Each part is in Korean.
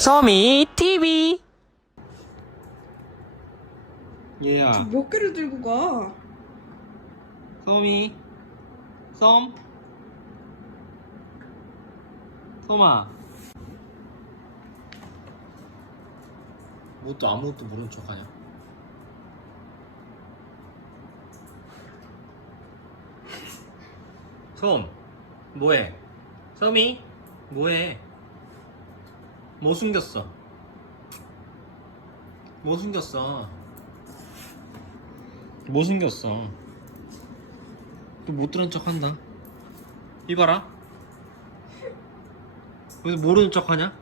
소미 TV 얘야. 몇 개를 들고 가? 소미. 솜 솜아. 뭐또 아무것도 모른 척하냐? 솜 뭐해? 솜이 뭐해 뭐 숨겼어 뭐 숨겼어 뭐 숨겼어 또 못 들은 척 한다. 이봐라. 왜 모르는 척 하냐?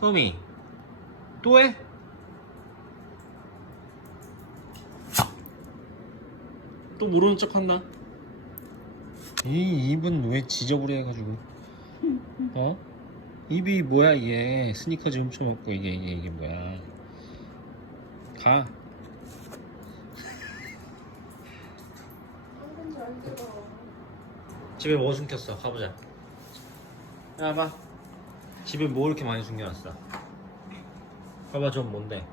소미. 또 해? 또 모르는 척 한다. 이 입은 왜 지저분해 해가지고. 어? 입이 뭐야 이게 스니커즈 훔쳐먹고 이게 이게 이게 뭐야 가 집에 뭐 숨겼어? 가보자. 야, 봐. 집에 뭐 이렇게 많이 숨겨놨어? 봐봐, 전 뭔데?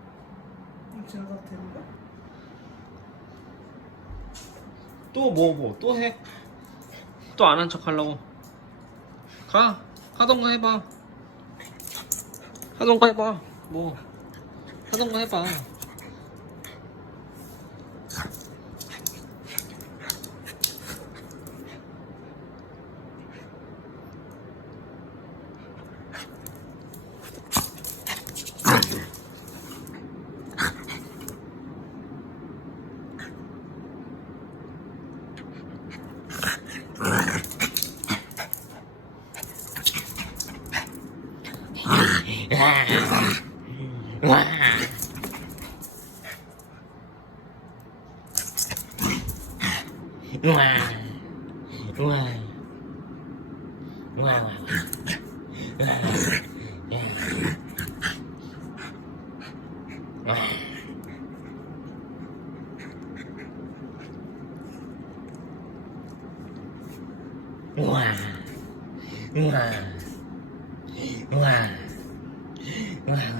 또 뭐, 뭐, 또 해? 또 안 한 척 하려고? 가! 하던가 해봐. 하던가 해봐. 뭐. 하던가 해봐. Ngoài Ngoài Ngoài Ngoài Ngoài Ngoài Yeah.